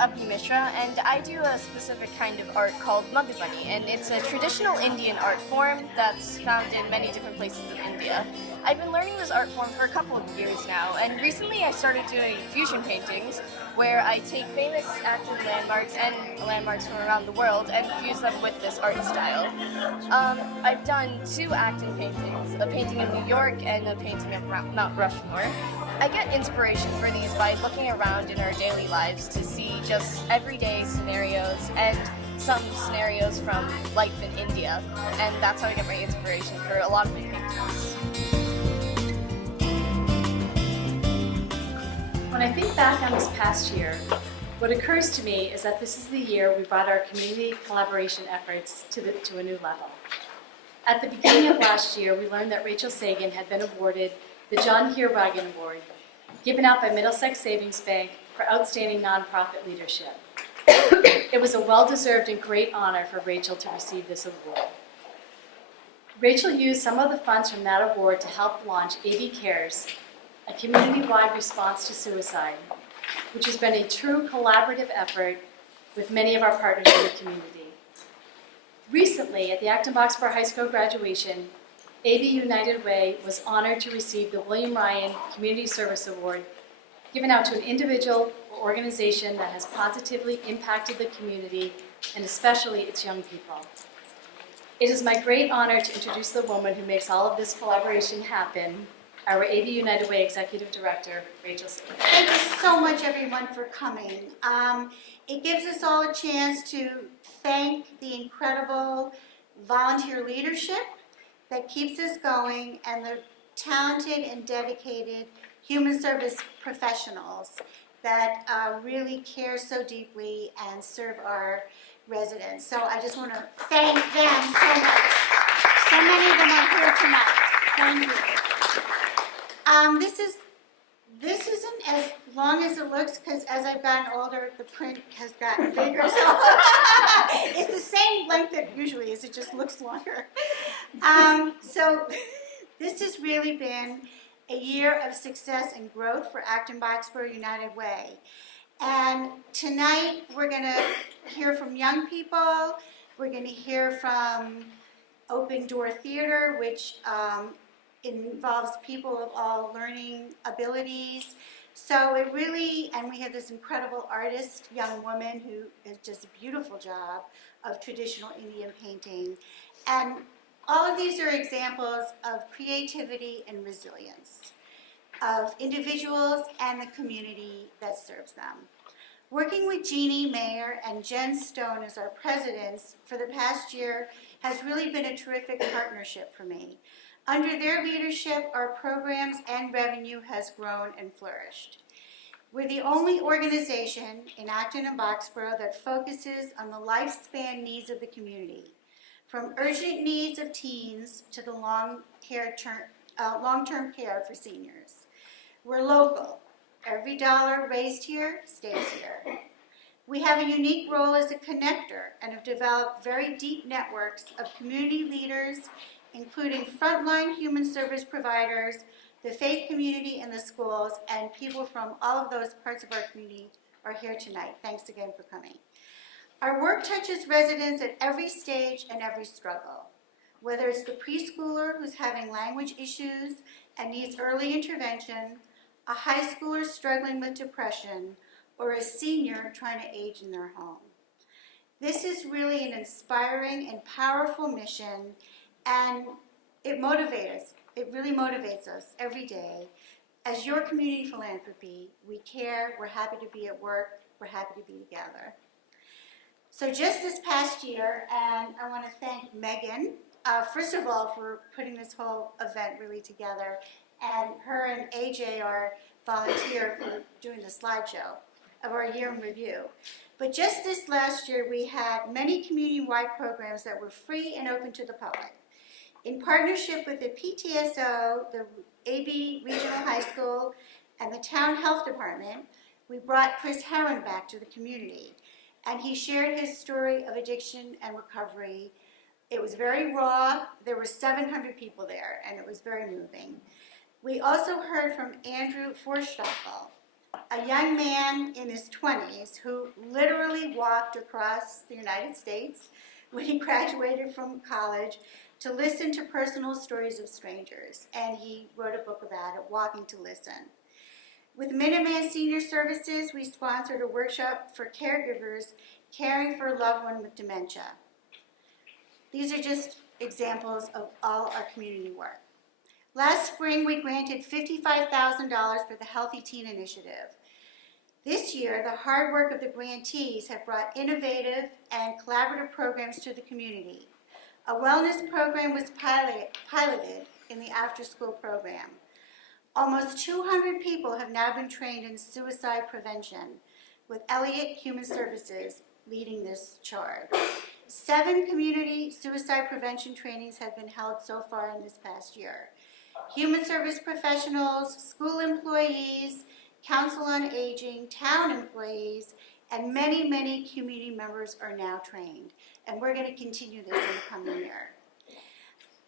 Api Mishra, and I do a specific kind of art called Madhubani, and it's a traditional Indian art form that's found in many different places in India. I've been learning this art form for a couple of years now, and recently I started doing fusion paintings, where I take famous active landmarks and landmarks from around the world and fuse them with this art style. I've done 2 acting paintings, a painting of New York and a painting of Mount Rushmore. I get inspiration for these by looking around in our daily lives to see just everyday scenarios and some scenarios from life in India, and that's how I get my inspiration for a lot of my paintings. When I think back on this past year, what occurs to me is that this is the year we brought our community collaboration efforts to a new level. At the beginning of last year, we learned that Rachel Sagan had been awarded the John Heerwagen Award, given out by Middlesex Savings Bank for outstanding nonprofit leadership. It was a well-deserved and great honor for Rachel to receive this award. Rachel used some of the funds from that award to help launch AB Cares, a community-wide response to suicide, which has been a true collaborative effort with many of our partners in the community. Recently, at the Acton Boxborough High School graduation, AB United Way was honored to receive the William Ryan Community Service Award, given out to an individual or organization that has positively impacted the community and especially its young people. It is my great honor to introduce the woman who makes all of this collaboration happen, our AB United Way Executive Director, Rachel Sagan. Thank you so much, everyone, for coming. It gives us all a chance to thank the incredible volunteer leadership that keeps us going and the talented and dedicated human service professionals that really care so deeply and serve our residents. So I just want to thank them so much. So many of them are here tonight. Thank you. This isn't as long as it looks because as I've gotten older, the print has gotten bigger. So it's the same length that it usually is. It just looks longer. So this has really been a year of success and growth for Acton Boxborough United Way. And tonight we're going to hear from young people. We're going to hear from Open Door Theater, which involves people of all learning abilities. So it really, and we have this incredible artist, young woman who does just a beautiful job of traditional Indian painting. And all of these are examples of creativity and resilience of individuals and the community that serves them. Working with Jeannie Mayer and Jen Stone as our presidents for the past year has really been a terrific partnership for me. Under their leadership, our programs and revenue has grown and flourished. We're the only organization in Acton and Boxborough that focuses on the lifespan needs of the community, from urgent needs of teens to the long-term care for seniors. We're local. Every dollar raised here stays here. We have a unique role as a connector and have developed very deep networks of community leaders, including frontline human service providers, the faith community and the schools, and people from all of those parts of our community are here tonight. Thanks again for coming. Our work touches residents at every stage and every struggle, whether it's the preschooler who's having language issues and needs early intervention, a high schooler struggling with depression, or a senior trying to age in their home. This is really an inspiring and powerful mission, and it motivates us. It really motivates us every day. As your community philanthropy, we care, we're happy to be at work, we're happy to be together. So just this past year, and I want to thank Megan, first of all, for putting this whole event really together, and her and AJ, our volunteer, for doing the slideshow of our year in review. But just this last year, we had many community-wide programs that were free and open to the public. In partnership with the PTSO, the AB Regional High School, and the Town Health Department, we brought Chris Herron back to the community. And he shared his story of addiction and recovery. It was very raw. There were 700 people there, and it was very moving. We also heard from Andrew Forstoffel, a young man in his 20s who literally walked across the United States when he graduated from college to listen to personal stories of strangers. And he wrote a book about it, Walking to Listen. With Minuteman Senior Services, we sponsored a workshop for caregivers caring for a loved one with dementia. These are just examples of all our community work. Last spring, we granted $55,000 for the Healthy Teen Initiative. This year, the hard work of the grantees have brought innovative and collaborative programs to the community. A wellness program was piloted in the after-school program. Almost 200 people have now been trained in suicide prevention, with Elliott Human Services leading this charge. 7 community suicide prevention trainings have been held so far in this past year. Human service professionals, school employees, council on aging, town employees, and many, many community members are now trained. And we're going to continue this in the coming year.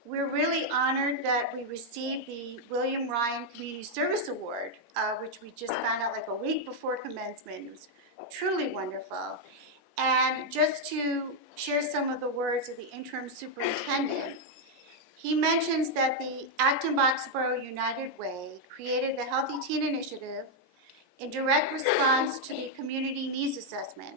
We're really honored that we received the William Ryan Community Service Award, which we just found out like a week before commencement. It was truly wonderful. And just to share some of the words of the interim superintendent, he mentions that the Acton-Boxborough United Way created the Healthy Teen Initiative in direct response to the community needs assessment.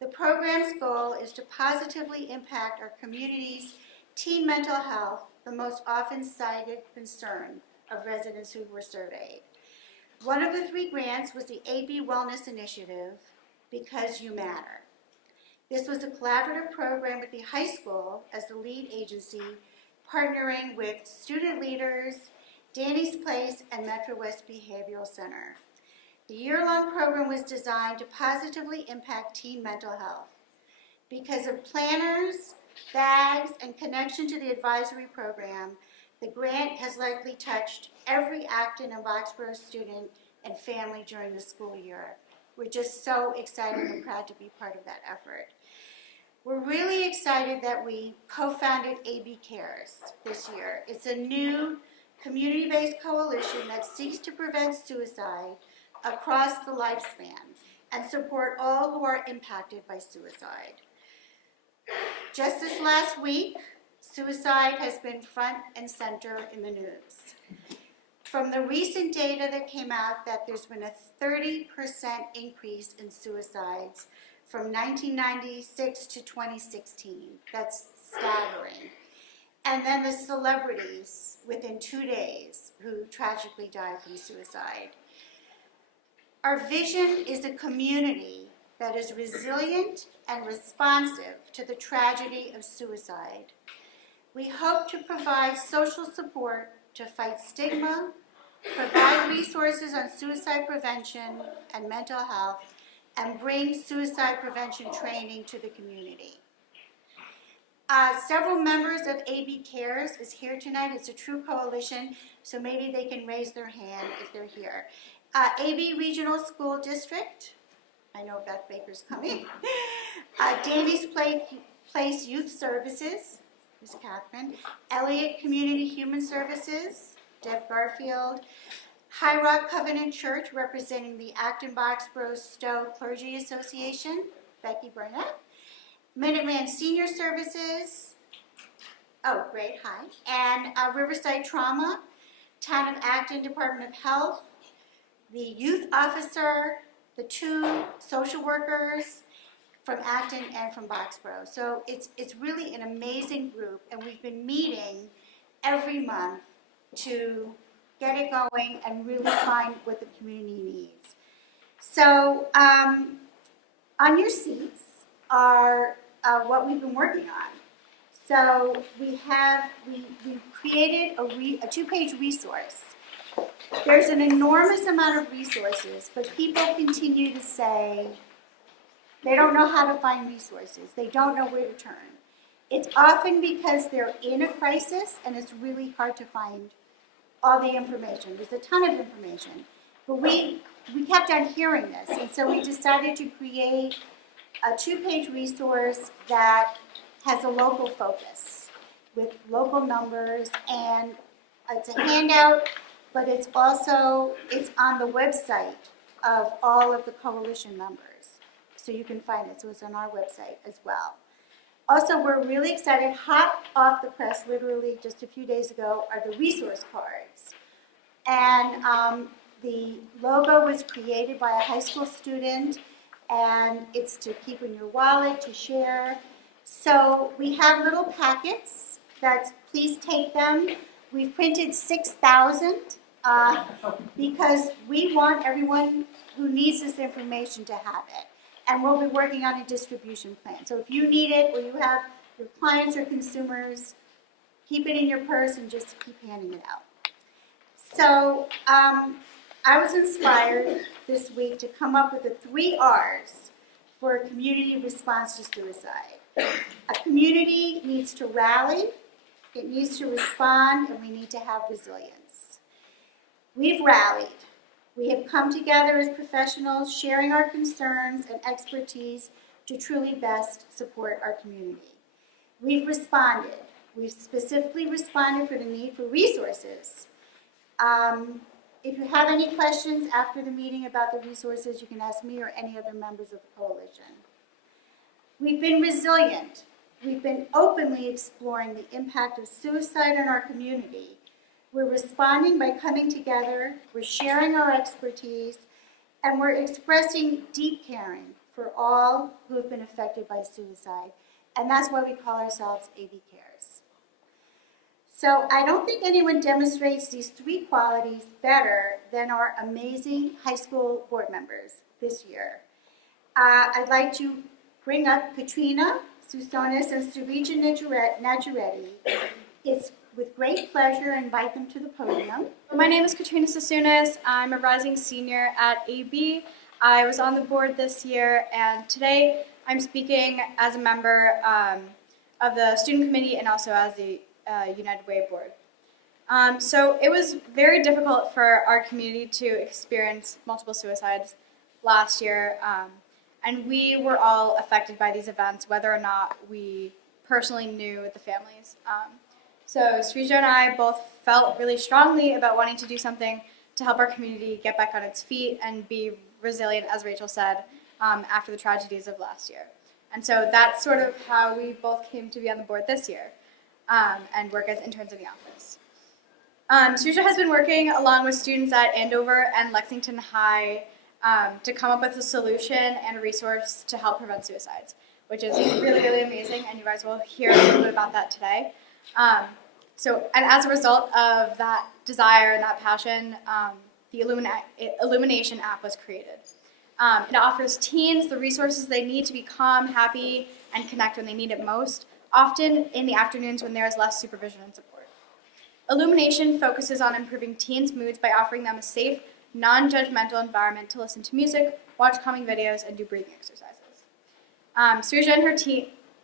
The program's goal is to positively impact our community's teen mental health, the most often cited concern of residents who were surveyed. One of the 3 grants was the AB Wellness Initiative, Because You Matter. This was a collaborative program with the high school as the lead agency, partnering with student leaders, Danny's Place, and Metro West Behavioral Center. The year-long program was designed to positively impact teen mental health. Because of planners, bags, and connection to the advisory program, the grant has likely touched every Acton and Boxborough student and family during the school year. We're just so excited and proud to be part of that effort. We're really excited that we co-founded AB Cares this year. It's a new community-based coalition that seeks to prevent suicide across the lifespan and support all who are impacted by suicide. Just this last week, suicide has been front and center in the news. From the recent data that came out, that there's been a 30% increase in suicides from 1996 to 2016. That's staggering. And then the celebrities within 2 days who tragically died from suicide. Our vision is a community that is resilient and responsive to the tragedy of suicide. We hope to provide social support to fight stigma, provide resources on suicide prevention and mental health, and bring suicide prevention training to the community. Several members of AB Cares is here tonight. It's a true coalition, so maybe they can raise their hand if they're here. AB Regional School District, I know Beth Baker's coming. Danny's Place Youth Services, Ms. Catherine. Elliott Community Human Services, Deb Garfield. High Rock Covenant Church, representing the Acton-Boxborough Stowe Clergy Association, Becky Burnett. Minuteman Senior Services, oh great, hi. And Riverside Trauma, Town of Acton Department of Health, the youth officer, the 2 social workers from Acton and from Boxborough. So it's really an amazing group, and we've been meeting every month to get it going and really find what the community needs. So on your seats are what we've been working on. So we created a 2-page resource. There's an enormous amount of resources, but people continue to say they don't know how to find resources. They don't know where to turn. It's often because they're in a crisis and it's really hard to find all the information. There's a ton of information. But we kept on hearing this, and so we decided to create a 2-page resource that has a local focus with local numbers, and it's a handout, but it's on the website of all of the coalition members. So you can find it. So it's on our website as well. Also, we're really excited, hot off the press, literally just a few days ago, are the resource cards. And the logo was created by a high school student, and it's to keep in your wallet, to share. So we have little packets that, please take them. We've printed 6,000 because we want everyone who needs this information to have it. And we'll be working on a distribution plan. So if you need it, or you have your clients or consumers, keep it in your purse and just keep handing it out. So I was inspired this week to come up with the 3 R's for a community response to suicide. A community needs to rally, it needs to respond, and we need to have resilience. We've rallied. We have come together as professionals, sharing our concerns and expertise to truly best support our community. We've responded. We've specifically responded for the need for resources. If you have any questions after the meeting about the resources, you can ask me or any other members of the coalition. We've been resilient. We've been openly exploring the impact of suicide on our community. We're responding by coming together, we're sharing our expertise, and we're expressing deep caring for all who have been affected by suicide. And that's why we call ourselves AB Cares. So I don't think anyone demonstrates these 3 qualities better than our amazing high school board members this year. I'd like to bring up Katrina Susonis and Srija Nagireddy. It's with great pleasure invite them to the podium. My name is Katrina Susonis. I'm a rising senior at AB. I was on the board this year, and today I'm speaking as a member of the student committee and also as the United Way board. So it was very difficult for our community to experience multiple suicides last year, and we were all affected by these events, whether or not we personally knew the families. So Srija and I both felt really strongly about wanting to do something to help our community get back on its feet and be resilient, as Rachel said, after the tragedies of last year. And so that's sort of how we both came to be on the board this year and work as interns in the office. Srija has been working along with students at Andover and Lexington High to come up with a solution and a resource to help prevent suicides, which is really, really amazing, and you guys will hear a little bit about that today. And as a result of that desire and that passion, the Illumination App was created. It offers teens the resources they need to be calm, happy, and connect when they need it most, often in the afternoons when there is less supervision and support. Illumination focuses on improving teens' moods by offering them a safe, non-judgmental environment to listen to music, watch calming videos, and do breathing exercises. Srija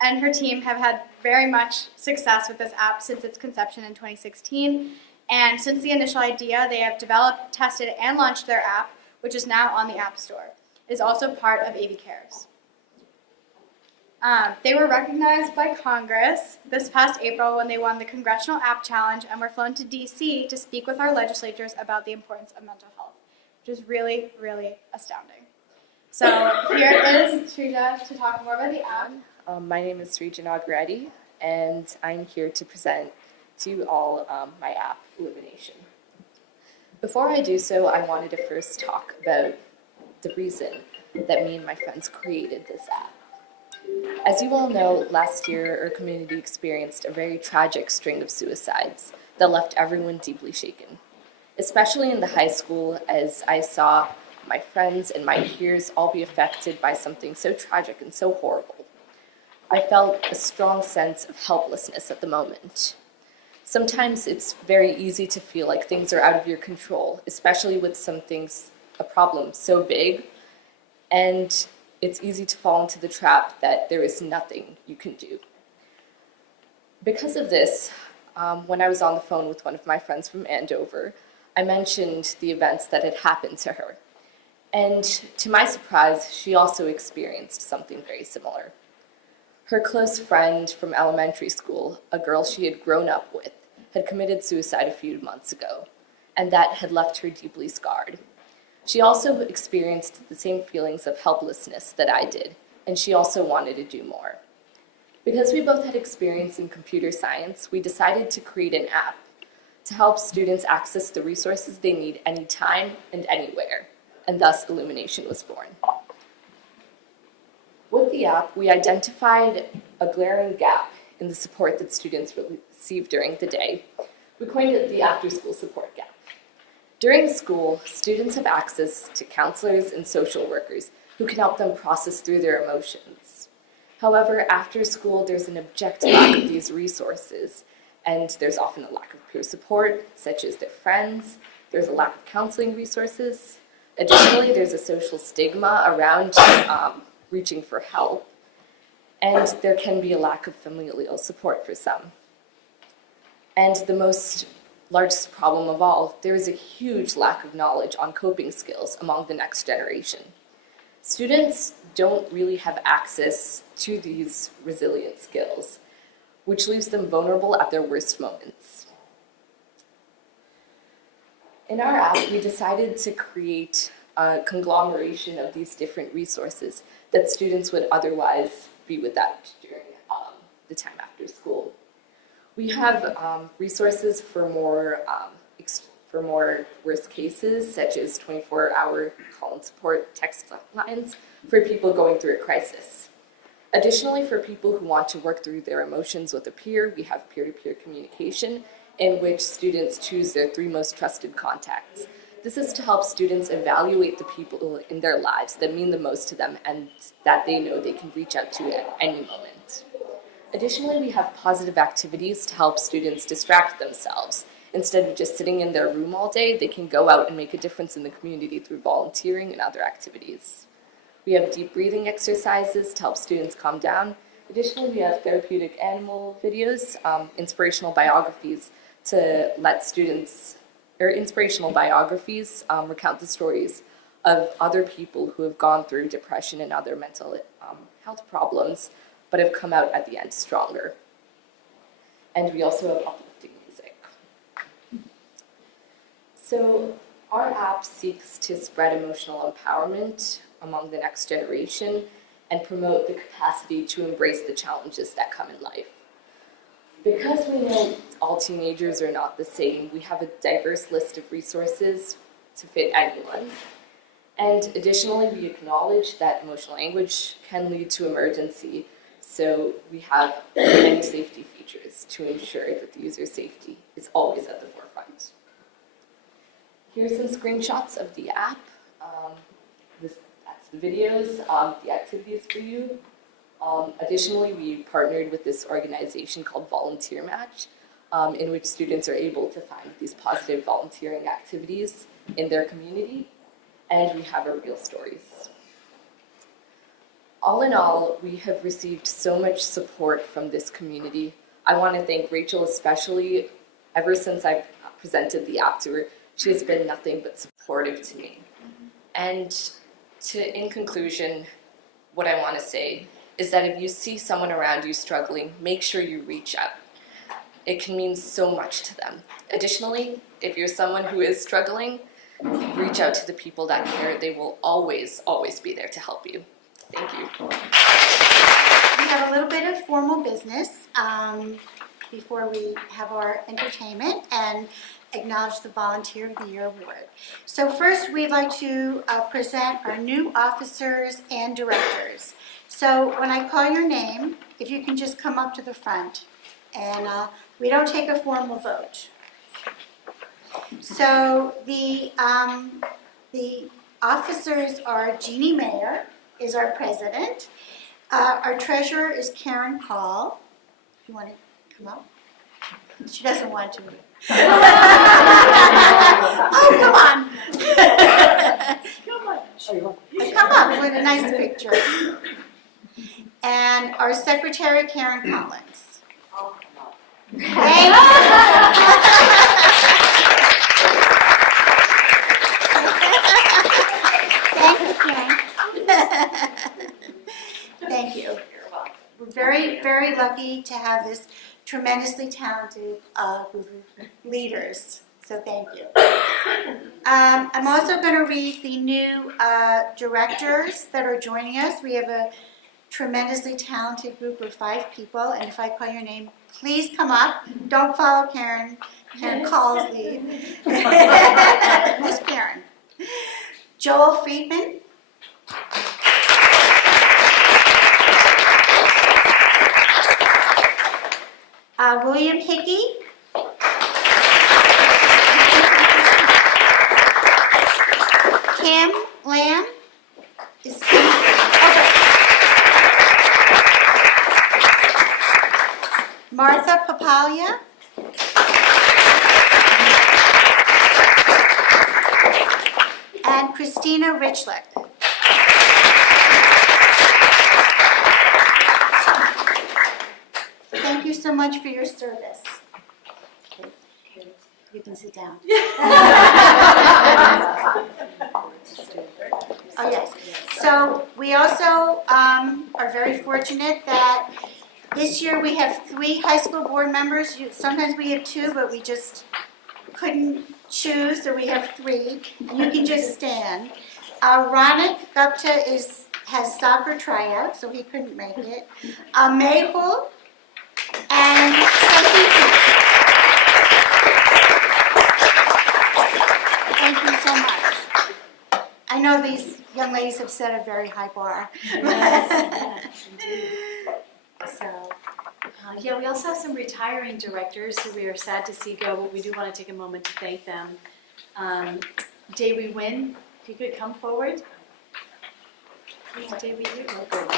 and her team have had very much success with this app since its conception in 2016. And since the initial idea, they have developed, tested, and launched their app, which is now on the App Store. It is also part of AB Cares. They were recognized by Congress this past April when they won the Congressional App Challenge and were flown to DC to speak with our legislators about the importance of mental health, which is really, really astounding. So here is Srija to talk more about the app. My name is Srija Nagireddy, and I'm here to present to you all my app, Illumination. Before I do so, I wanted to first talk about the reason that me and my friends created this app. As you all know, last year our community experienced a very tragic string of suicides that left everyone deeply shaken, especially in the high school, as I saw my friends and my peers all be affected by something so tragic and so horrible. I felt a strong sense of helplessness at the moment. Sometimes it's very easy to feel like things are out of your control, especially with a problem so big, and it's easy to fall into the trap that there is nothing you can do. Because of this, when I was on the phone with one of my friends from Andover, I mentioned the events that had happened to her. And to my surprise, she also experienced something very similar. Her close friend from elementary school, a girl she had grown up with, had committed suicide a few months ago, and that had left her deeply scarred. She also experienced the same feelings of helplessness that I did, and she also wanted to do more. Because we both had experience in computer science, we decided to create an app to help students access the resources they need anytime and anywhere, and thus Illumination was born. With the app, we identified a glaring gap in the support that students receive during the day. We coined it the after-school support gap. During school, students have access to counselors and social workers who can help them process through their emotions. However, after school, there's an objective lack of these resources, and there's often a lack of peer support, such as their friends. There's a lack of counseling resources. Additionally, there's a social stigma around reaching for help, and there can be a lack of familial support for some. And the most largest problem of all, there is a huge lack of knowledge on coping skills among the next generation. Students don't really have access to these resilient skills, which leaves them vulnerable at their worst moments. In our app, we decided to create a conglomeration of these different resources that students would otherwise be without during the time after school. We have resources for more worst cases, such as 24-hour call and support text lines for people going through a crisis. Additionally, for people who want to work through their emotions with a peer, we have peer-to-peer communication in which students choose their 3 most trusted contacts. This is to help students evaluate the people in their lives that mean the most to them and that they know they can reach out to at any moment. Additionally, we have positive activities to help students distract themselves. Instead of just sitting in their room all day, they can go out and make a difference in the community through volunteering and other activities. We have deep breathing exercises to help students calm down. Additionally, we have therapeutic animal videos, inspirational biographies to let students, or inspirational biographies recount the stories of other people who have gone through depression and other mental health problems, but have come out at the end stronger. And we also have uplifting music. So our app seeks to spread emotional empowerment among the next generation and promote the capacity to embrace the challenges that come in life. Because we know all teenagers are not the same, we have a diverse list of resources to fit anyone. And additionally, we acknowledge that emotional anguish can lead to emergency, so we have many safety features to ensure that the user's safety is always at the forefront. Here's some screenshots of the app. That's the videos, the activities for you. Additionally, we partnered with this organization called Volunteer Match, in which students are able to find these positive volunteering activities in their community, and we have our real stories. All in all, we have received so much support from this community. I want to thank Rachel especially. Ever since I presented the app to her, she has been nothing but supportive to me. And in conclusion, what I want to say is that if you see someone around you struggling, make sure you reach out. It can mean so much to them. Additionally, if you're someone who is struggling, reach out to the people that care. They will always, always be there to help you. Thank you. We have a little bit of formal business before we have our entertainment and acknowledge the Volunteer of the Year Award. So first, we'd like to present our new officers and directors. So when I call your name, if you can just come up to the front, and we don't take a formal vote. So the officers are Jeannie Mayer, is our president. Our treasurer is Karen Call. If you want to come up. She doesn't want to. Oh, come on. Come up with a nice picture. And our secretary, Karen Collins. Thank you. Thank you, Karen. Thank you. We're very, very lucky to have this tremendously talented group of leaders. So thank you. I'm also going to read the new directors that are joining us. We have a tremendously talented group of 5 people, and if I call your name, please come up. Don't follow Karen. Karen calls lead. Just Karen. Joel Friedman. William Hickey. Kim Lamb. Is Kim? Okay. Martha Papalia. And Kristina Rychlik. Thank you so much for your service. You can sit down. Oh, yes. So we also are very fortunate that this year we have 3 high school board members. Sometimes we have 2, but we just couldn't choose, so we have 3. You can just stand. Ronak Gupta has soccer tryout, so he couldn't make it. Mehul and Sahithi. Thank you so much. I know these young ladies have set a very high bar. Yes, indeed. So, yeah, we also have some retiring directors who we are sad to see go, but we do want to take a moment to thank them. Davey Wynn, if you could come forward. Please, Davey, you go good.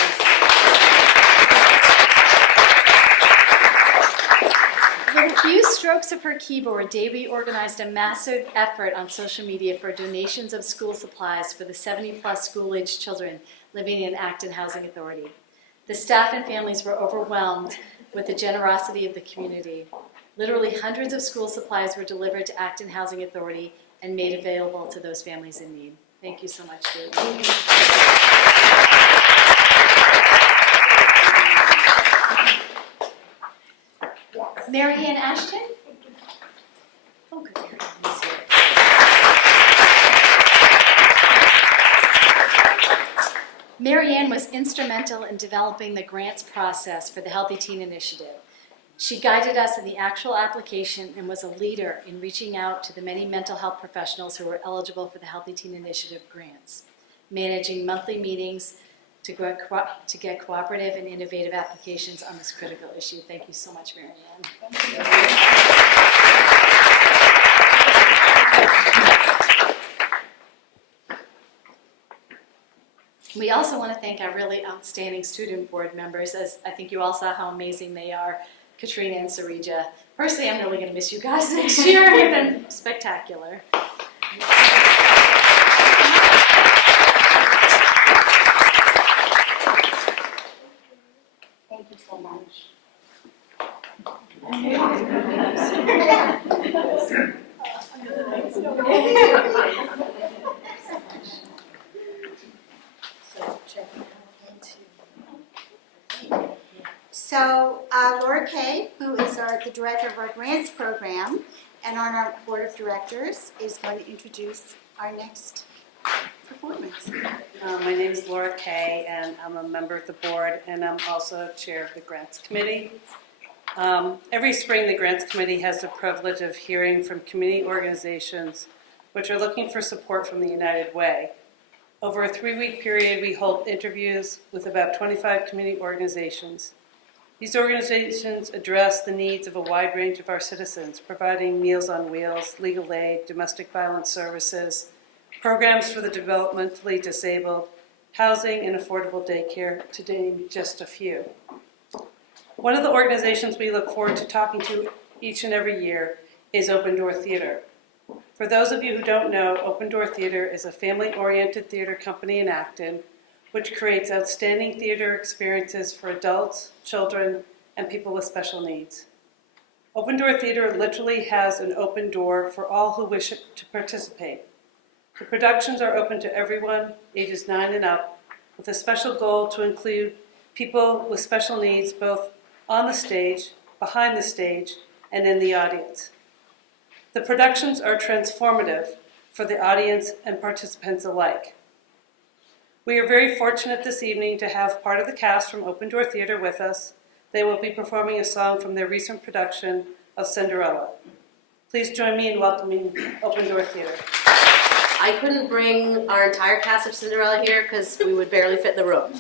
With a few strokes of her keyboard, Davey organized a massive effort on social media for donations of school supplies for the 70-plus school-aged children living in Acton Housing Authority. The staff and families were overwhelmed with the generosity of the community. Literally hundreds of school supplies were delivered to Acton Housing Authority and made available to those families in need. Thank you so much, Davey. Mary Ann Ashton? Oh, good. Mary Ann is here. Mary Ann was instrumental in developing the grants process for the Healthy Teen Initiative. She guided us in the actual application and was a leader in reaching out to the many mental health professionals who were eligible for the Healthy Teen Initiative grants, managing monthly meetings to get cooperative and innovative applications on this critical issue. Thank you so much, Mary Ann. We also want to thank our really outstanding student board members, as I think you all saw how amazing they are, Katrina and Srija. Personally, I'm really going to miss you guys next year. You've been spectacular. Thank you so much. So Laura Kay, who is the director of our grants program and on our board of directors, is going to introduce our next performance. My name is Laura Kay, and I'm a member of the board, and I'm also chair of the grants committee. Every spring, the grants committee has the privilege of hearing from community organizations which are looking for support from the United Way. Over a 3-week period, we hold interviews with about 25 community organizations. These organizations address the needs of a wide range of our citizens, providing Meals on Wheels, legal aid, domestic violence services, programs for the developmentally disabled, housing, and affordable daycare, to name just a few. One of the organizations we look forward to talking to each and every year is Open Door Theater. For those of you who don't know, Open Door Theater is a family-oriented theater company in Acton, which creates outstanding theater experiences for adults, children, and people with special needs. Open Door Theater literally has an open door for all who wish to participate. The productions are open to everyone, ages 9 and up, with a special goal to include people with special needs both on the stage, behind the stage, and in the audience. The productions are transformative for the audience and participants alike. We are very fortunate this evening to have part of the cast from Open Door Theater with us. They will be performing a song from their recent production of Cinderella. Please join me in welcoming Open Door Theater. I couldn't bring our entire cast of Cinderella here because we would barely fit in the room.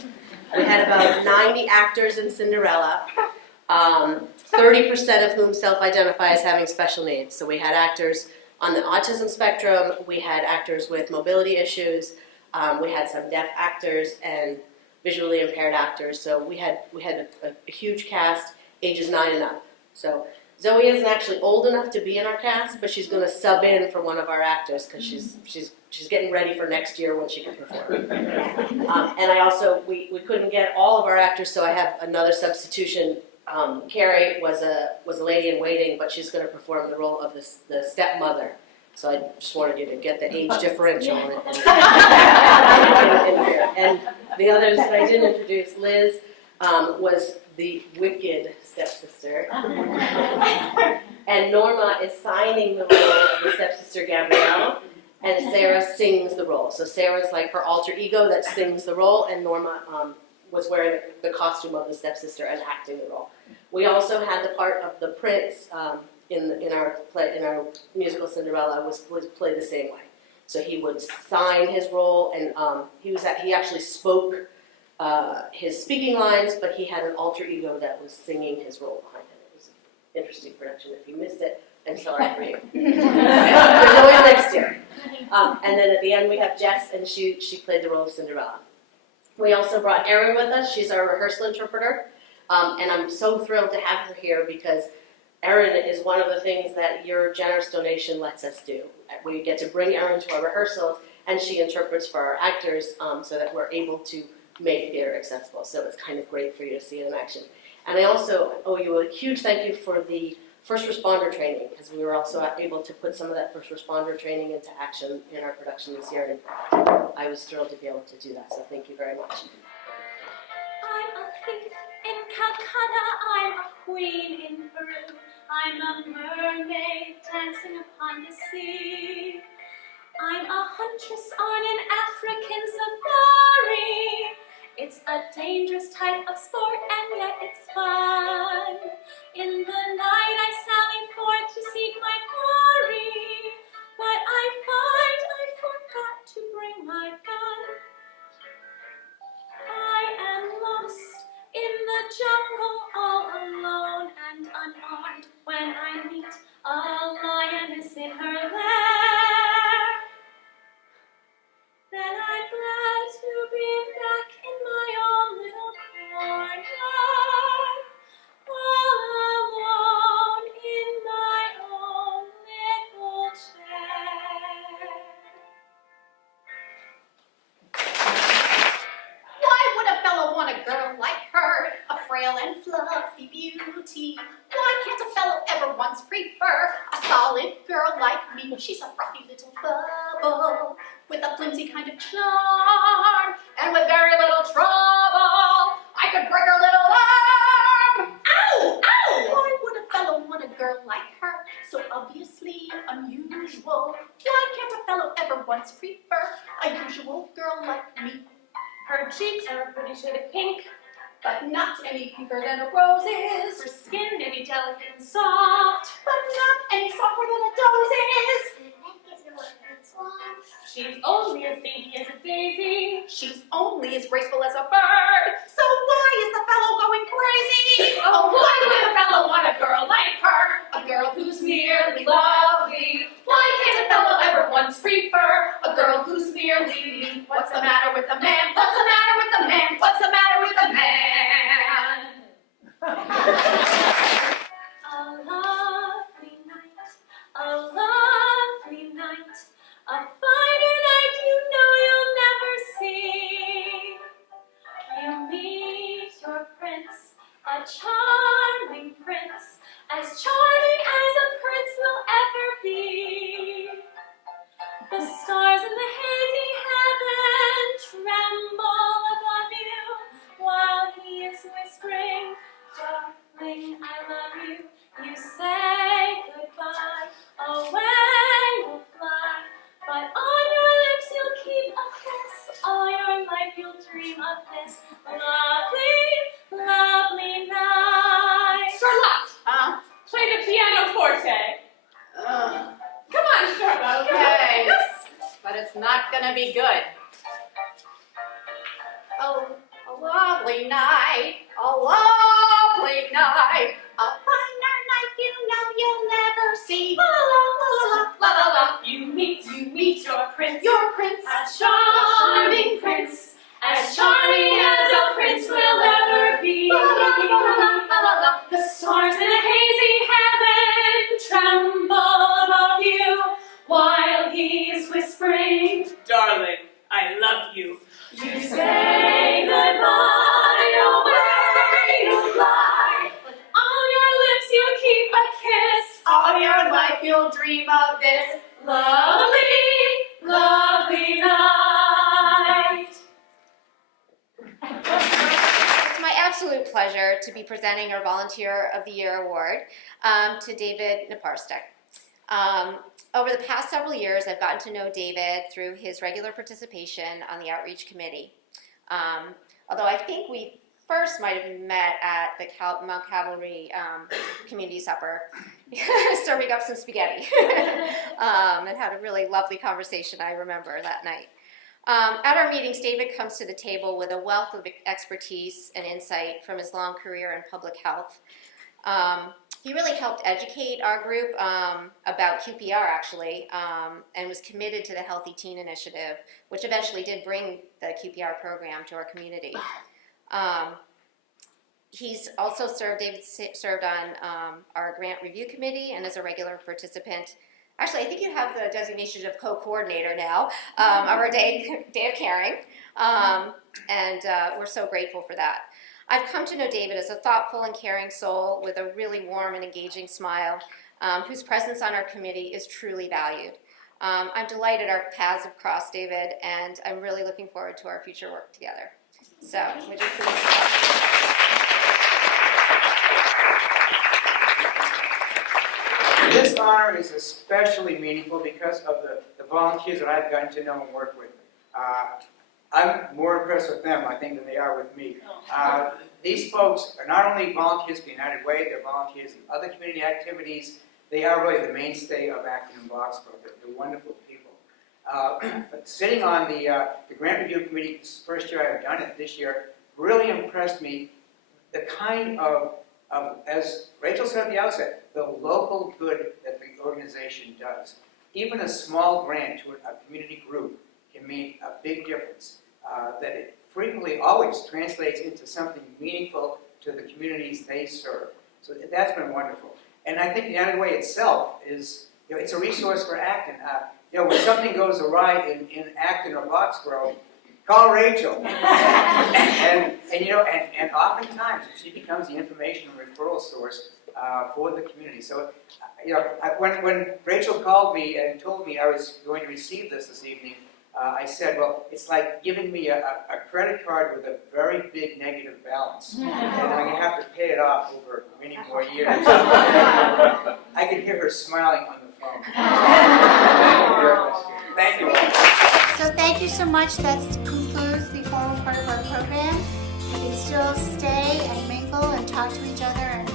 We had about 90 actors in Cinderella, 30% of whom self-identify as having special needs. So we had actors on the autism spectrum, we had actors with mobility issues, we had some deaf actors and visually impaired actors. So we had a huge cast, ages 9 and up. So Zoe isn't actually old enough to be in our cast, but she's going to sub in for one of our actors because she's getting ready for next year when she can perform. And I also, we couldn't get all of our actors, so I have another substitution. Carrie was a lady in waiting, but she's going to perform the role of the stepmother. So I just wanted you to get the age differential. And the others that I didn't introduce, Liz was the wicked stepsister. And Norma is signing the role of the stepsister Gabrielle, and Sarah sings the role. So Sarah's like her alter ego that sings the role, and Norma was wearing the costume of the stepsister and acting the role. We also had the part of the prince in our musical Cinderella was played the same way. So he would sign his role, and he actually spoke his speaking lines, but he had an alter ego that was singing his role behind him. It was an interesting production. If you missed it, I'm sorry for you. There's always next year. And then at the end we have Jess, and she played the role of Cinderella. We also brought Erin with us. She's our rehearsal interpreter, and I'm so thrilled to have her here because Erin is one of the things that your generous donation lets us do. We get to bring Erin to our rehearsals, and she interprets for our actors so that we're able to make theater accessible. So it's kind of great for you to see it in action. And I also owe you a huge thank you for the first responder training, because we were also able to put some of that first responder training into action in our production this year, and I was thrilled to be able to do that, so thank you very much. I'm a thief in Calcutta, I'm a queen in Peru, I'm a mermaid dancing upon the sea. I'm a huntress on an African safari. It's a dangerous type of sport, and yet it's fun. In the night I sally forth to seek my quarry, but I find I forgot to bring my gun. I am lost in the jungle, all alone and unarmed, when I meet a lioness in her lair. Then I'm glad to be back in my own little corner, all alone in my own little chair. Why would a fellow want a girl like her, a frail and fluffy beauty? Why can't a fellow ever once prefer a solid girl like me? She's a frothy little bubble with a flimsy kind of charm, and with very little trouble, I could break her little arm. Ow! Ow! Why would a fellow want a girl like her, so obviously unusual? Why can't a fellow ever once prefer a usual girl like me? Her cheeks are a pretty shade of pink, But not any pinker than a rose is. her skin may be delicate and soft, But not any softer than a doze is. she's only as dainty as a daisy. She's only as graceful as a bird. So why is the fellow going crazy? Oh, why would a fellow want a girl like her? A girl who's merely lovely. Why can't a fellow ever once prefer a girl who's merely me? What's the matter with the man? What's the matter with the man? What's the matter with the man? A lovely night, a lovely night, a finer night you know you'll never see. You meet your prince, a charming prince, as charming as a prince will ever be. The stars in the hazy heaven tremble above you, while he is whispering, darling, I love you. You say goodbye, away gonna be good. Oh, a lovely night, a lovely night. A finer night you know you'll never see. La la la la la la la. You meet your prince, A charming prince, as charming as a prince will ever be. La la la la la la. The stars in a hazy heaven tremble above you, while he's whispering, Darling, I love you. you say goodbye, away you fly. On your lips you keep a kiss, All your life you'll dream of this. lovely, lovely night. It's my absolute pleasure to be presenting our Volunteer of the Year award to David Naparstek. Over the past several years, I've gotten to know David through his regular participation on the Outreach Committee. Although I think we first might have met at the Mount Cavalry community supper, serving up some spaghetti, and had a really lovely conversation, I remember, that night. At our meetings, David comes to the table with a wealth of expertise and insight from his long career in public health. He really helped educate our group about QPR, actually, and was committed to the Healthy Teen Initiative, which eventually did bring the QPR program to our community. He's also David served on our grant review committee and is a regular participant. Actually, I think you have the designation of co-coordinator now of our Day of Caring, and we're so grateful for that. I've come to know David as a thoughtful and caring soul with a really warm and engaging smile, whose presence on our committee is truly valued. I'm delighted our paths have crossed, David, and I'm really looking forward to our future work together. So, would you please? This honor is especially meaningful because of the volunteers that I've gotten to know and work with. I'm more impressed with them, I think, than they are with me. These folks are not only volunteers for United Way, they're volunteers in other community activities. They are really the mainstay of Acton and Boxborough. They're wonderful people. But sitting on the Grant Review Committee, this is the first year I've done it this year, really impressed me the kind of, as Rachel said at the outset, the local good that the organization does. Even a small grant to a community group can make a big difference. That it frequently always translates into something meaningful to the communities they serve. So that's been wonderful. And I think the United Way itself is, it's a resource for Acton. When something goes awry in Acton or Boxborough, call Rachel. and oftentimes she becomes the information and referral source for the community. So, when Rachel called me and told me I was going to receive this evening, I said, well, it's like giving me a credit card with a very big negative balance, and I'm going to have to pay it off over many more years. I could hear her smiling on the phone. Thank you. So thank you so much. That concludes the formal part of our program. You can still stay and mingle and talk to each other and